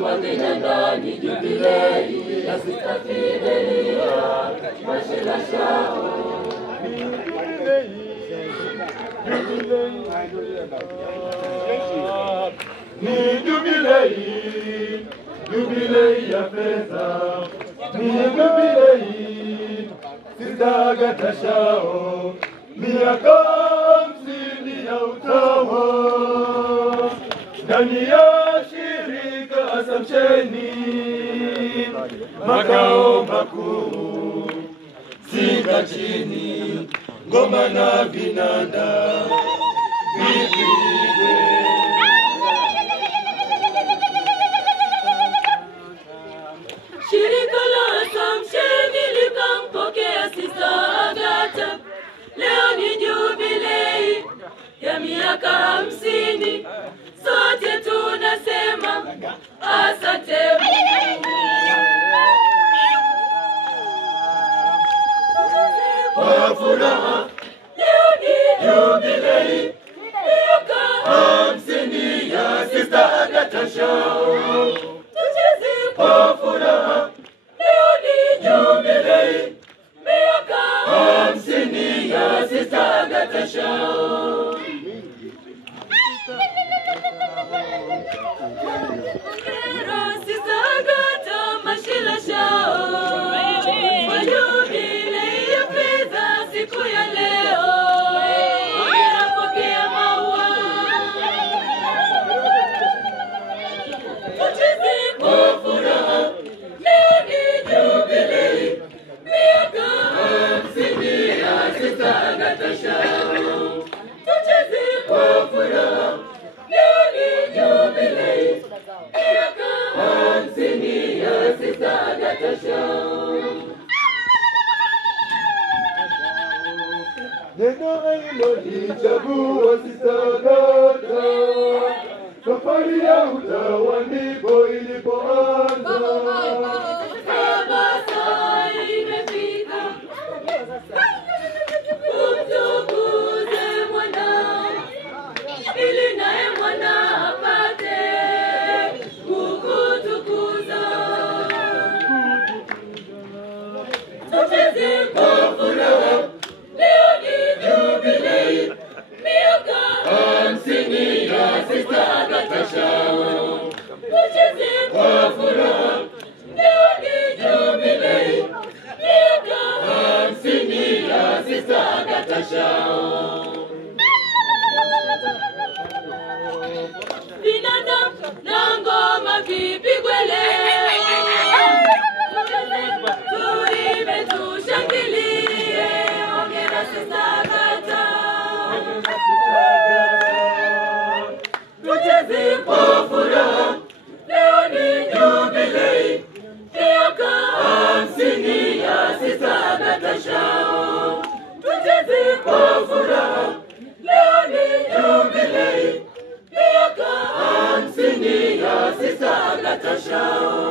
mwagina ndani jubilei ya Sista Fidelia Mashila Shao. Ni jubilei, jubilei ya pesa, ni jubilei Sista Agatha Shao, miaka 50 ya utawa ndani ya shirika Assumptioni, makao makuu Singa chini, ngoma na vinanda vipigwe. Shirika la Assumptioni likampokea Sista Agatha. Leo ni jubilei ya miaka 50. Sote tunasema asante kwa furaha. Leo ni Jubilei miaka 50 ya Sista Agatha Shao. tucheze Kwa furaha. Leo ni Jubilei miaka 50 ya Sista Agatha Shao. Sista Agatha Mashila Shao. Kwa jubilei ya fedha siku ya leo inapokea maua. Tucheze Kwa furaha. Leo ni Jubilei miaka 50 ya Sista Agatha Shao. tucheze Kwa furaha. Leo ni Jubilei miaka 50 ya Sista Agatha Shao. Neno alilolichagua Sista Agatha, safari ya utawa ndipo ilipoanza. Baba imefika. Umtukuze mwana ili naye mwana apate kukutukuza. Tucheze Kwa furaha. Leo ni Jubilei miaka 50 ya Sista Agatha Shao. tucheze Kwa furaha. Leo ni Jubilei miaka 50 ya Sista Agatha Shao. vinanda na ngoma vipigwe leo. Tuimbe tushangilie, hongera Sista Agatha. Tucheze Kwa furaha. Leo ni Jubilei miaka 50 ya Sista Agatha Shao. tucheze Kwa furaha. Leo ni Jubilei miaka 50 ya Sista Agatha Shao.